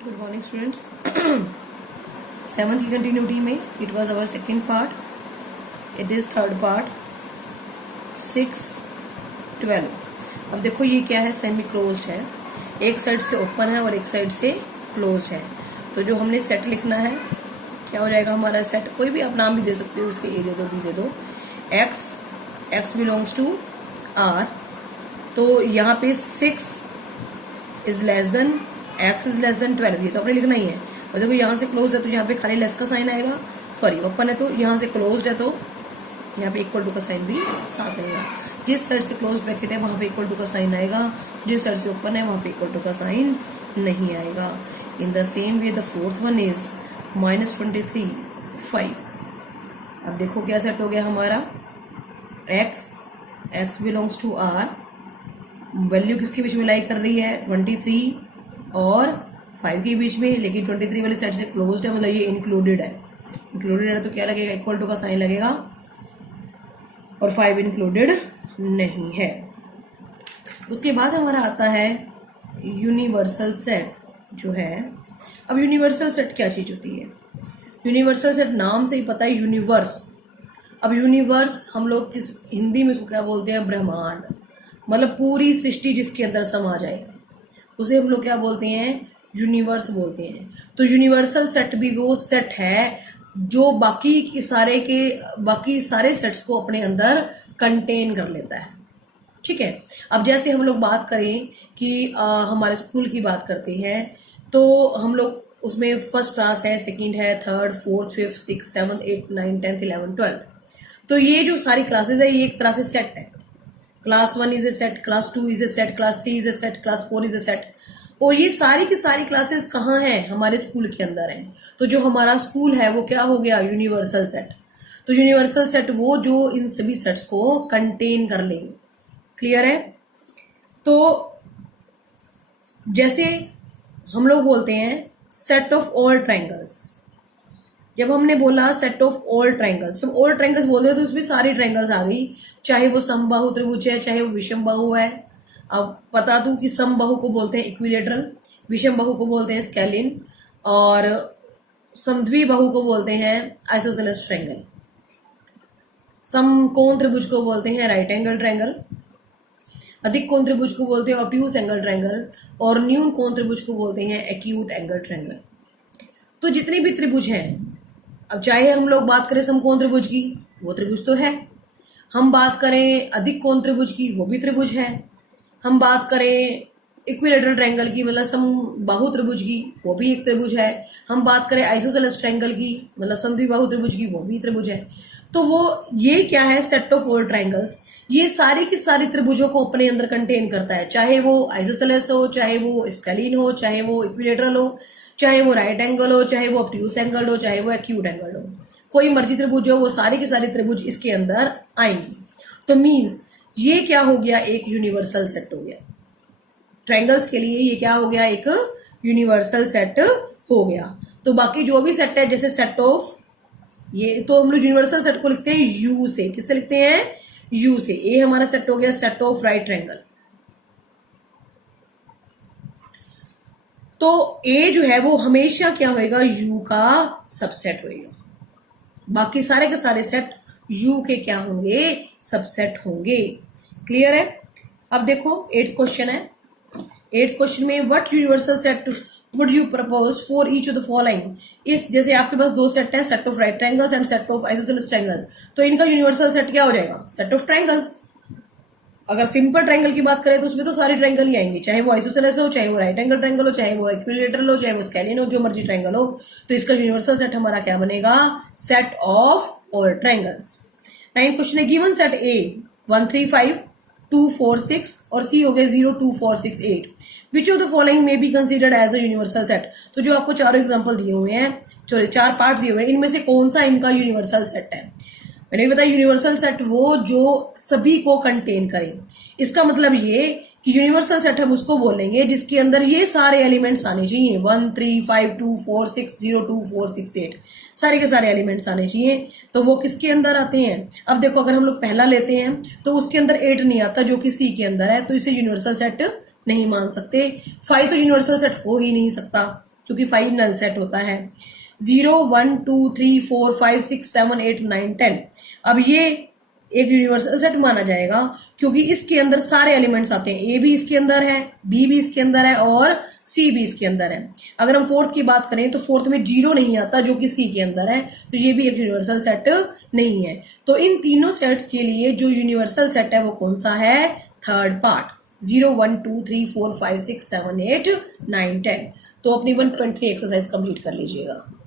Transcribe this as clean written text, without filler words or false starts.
Good morning students. Seventh की continuity में it was our second part, it is third part 6, 12। अब देखो ये क्या है, सेमी क्लोज्ड है, एक साइड से ओपन है और एक साइड से क्लोज है। तो जो हमने सेट लिखना है क्या हो जाएगा हमारा सेट, कोई भी आप नाम भी दे सकते हो उसके, ए दे दो बी दे दो, एक्स बिलोंग्स टू आर। तो यहाँ पे 6 is less than x is less than 12, ये तो आपने लिखना ही है। और देखो यहाँ से क्लोज है तो यहाँ पे खाली लेस का साइन आएगा, सॉरी ओपन है तो यहाँ से क्लोज्ड है तो यहाँ पे इक्वल टू का साइन भी साथ आएगा। जिस साइड से क्लोज ब्रैकेट है वहां पे इक्वल टू का साइन आएगा, जिस साइड से ओपन है वहां पे इक्वल टू का साइन नहीं आएगा। In the same way the fourth one is -23, 5। अब देखो क्या सेट हो गया हमारा, x belongs to r, value किसके बीच में लाई कर रही है 23 और 5 के बीच में, लेकिन 23 वाली साइड से क्लोज्ड है, मतलब ये इंक्लूडेड है तो क्या लगेगा, इक्वल टू का साइन लगेगा और 5 इंक्लूडेड नहीं है। उसके बाद हमारा आता है यूनिवर्सल सेट जो है। अब यूनिवर्सल सेट क्या चीज होती है, यूनिवर्सल सेट नाम से ही पता है यूनिवर्स। अब यूनिवर्स हम लोग किस हिंदी में उसको क्या बोलते हैं, ब्रह्मांड, मतलब पूरी सृष्टि जिसके अंदर समा जाए उसे हम लोग क्या बोलते हैं, यूनिवर्स बोलते हैं। तो यूनिवर्सल सेट भी वो सेट है जो बाकी सारे सेट्स को अपने अंदर कंटेन कर लेता है। ठीक है। अब जैसे हम लोग बात करें कि हमारे स्कूल की बात करते हैं तो हम लोग उसमें फर्स्ट क्लास है, सेकंड है, third, fourth, fifth, six, 7th, 8th, 9th, 10th, 11th, 12th। तो ये जो सारी क्लासेस है ये एक तरह से सेट है। Class 1 is a set, class 2 is a set, class 3 is a set, class 4 is a set. और ये सारी की सारी क्लासेस कहाँ हैं, हमारे स्कूल के अंदर हैं। तो जो हमारा स्कूल है वो क्या हो गया, यूनिवर्सल सेट। तो यूनिवर्सल सेट वो जो इन सभी सेट्स को कंटेन कर ले। क्लियर है। तो जैसे हम लोग बोलते हैं सेट ऑफ ऑल ट्राइंगल्स, जब हमने बोला सेट ऑफ ऑल ट्राइंगल्स, जब ऑल ट्राइंगल्स बोलते हैं तो उसमें सारी ट्राइंगल्स आ गई, चाहे वो समबाहु त्रिभुज है चाहे वो विषम बाहु है। अब बता दूं कि समबाहु को बोलते हैं इक्विलेटरल, विषम बाहु को बोलते हैं स्केलिन और समद्विबाहु को बोलते हैं आइसोसेलेस ट्रायंगल। समकोण त्रिभुज को बोलते हैं राइट एंगल ट्रायंगल, अधिक कोण त्रिभुज को बोलते हैं ऑब्ट्यूज एंगल ट्रायंगल और न्यून कोण त्रिभुज को बोलते हैं एक्यूट एंगल ट्रायंगल। तो जितने भी त्रिभुज हैं, अब चाहे हम लोग बात करें समकोण त्रिभुज की, वो त्रिभुज तो है, हम बात करें अधिक कोण त्रिभुज की, वो भी त्रिभुज है, हम बात करें इक्विलेटरल ट्रायंगल की मतलब समबाहु त्रिभुज की, वो भी एक त्रिभुज है, हम बात करें आइसोसेलेस ट्रायंगल की मतलब समद्विबाहु त्रिभुज की, वो भी त्रिभुज है। तो वो ये क्या है, सेट ऑफ ऑल ट्रायंगल्स, ये सारी की सारी त्रिभुजों को अपने अंदर कंटेन करता है, चाहे वो आइसोसेलेस हो, चाहे वो स्केलिन हो, चाहे वो इक्विलेटरल हो, चाहे वो राइट एंगल हो, चाहे वो ऑब्ट्यूज एंगल हो, चाहे वो एक्यूट एंगल हो, कोई मर्जी त्रिभुज हो, वो सारी की सारी त्रिभुज इसके अंदर आएंगी। तो मींस ये क्या हो गया, एक यूनिवर्सल सेट हो गया। ट्रायंगल्स के लिए ये क्या हो गया, एक यूनिवर्सल सेट हो गया। तो बाकी जो भी सेट है जैसे सेट ऑफ, ये तो हम लोग यूनिवर्सल सेट को लिखते हैं यू से, किससे लिखते हैं, यू से। ए हमारा सेट हो गया सेट ऑफ राइट ट्रायंगल। तो ए जो है वो हमेशा क्या होएगा, यू का सबसेट होएगा। बाकी सारे के सारे सेट यू के क्या होंगे, सबसेट होंगे। क्लियर है। अब देखो 8th क्वेश्चन है। 8th क्वेश्चन में what universal set would you propose for each of the following. इस जैसे आपके पास दो सेट है, set of right triangles and set of isosceles triangle, तो इनका यूनिवर्सल सेट क्या हो जाएगा, सेट ऑफ ट्रायंगल्स। अगर सिंपल ट्रायंगल की बात करें तो उसमें तो सारे ट्रायंगल ही आएंगे, चाहे वो आइसोसेलेस हो, चाहे वो राइट एंगल ट्रायंगल हो, चाहे वो इक्विलेटरल हो, चाहे वो स्केलिन हो, जो मर्जी ट्रायंगल हो। तो इसका यूनिवर्सल सेट हमारा क्या बनेगा, set of all triangles. 9th question है गिवन सेट ए 1 3 5 2 4 6 और सी हो गए 0 2 4 6 8, which of the following may be considered as the universal set. तो जो आपको चारों एग्जांपल दिए हुए हैं, सॉरी 4 पार्ट दिए हुए हैं, इनमें से कौन सा इनका यूनिवर्सल सेट है। मैंने बताया यूनिवर्सल सेट वो जो सभी को कंटेन करे। इसका मतलब ये कि यूनिवर्सल सेट हम उसको बोलेंगे जिसके अंदर ये सारे एलिमेंट्स आने चाहिए, 1 3 5 2 4 6 0 2 4 6 8, सारे के सारे एलिमेंट्स आने चाहिए। तो वो किसके अंदर आते हैं, अब देखो अगर हम लोग पहला लेते हैं तो उसके अंदर 8 नहीं आता जो कि सी के अंदर है, तो इसे यूनिवर्सल सेट नहीं मान सकते। 5 तो यूनिवर्सल सेट हो ही नहीं सकता क्योंकि 5 नल सेट होता है। 0 1 2 3 4 5 6 7 8 9 10। अब ये एक यूनिवर्सल सेट माना जाएगा क्योंकि इसके अंदर सारे एलिमेंट्स आते हैं। ए भी इसके अंदर है, बी भी इसके अंदर है और सी भी इसके अंदर है। अगर हम फोर्थ की बात करें तो फोर्थ में 0 नहीं आता जो कि सी के अंदर है, तो ये भी एक यूनिवर्सल सेट नहीं है। तो इन तीनों सेट्स के लिए जो यूनिवर्सल सेट है वो कौन सा है? Third part. 0 1 2 3 4 5 6 7 8 9 10। तो अपनी 1.3 एक्सरसाइज कंप्लीट कर लीजिएगा।